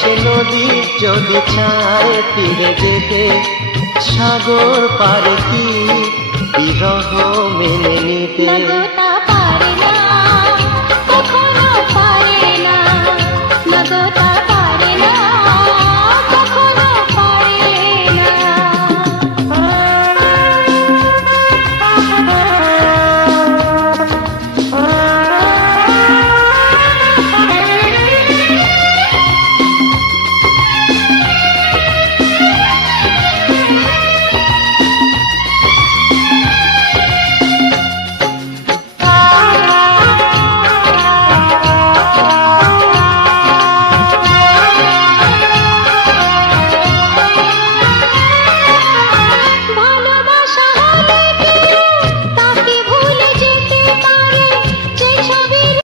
সে নদী যদি চায় ফিরে যেতে, সাগর পারে কি বিরহ মেনে নিতে।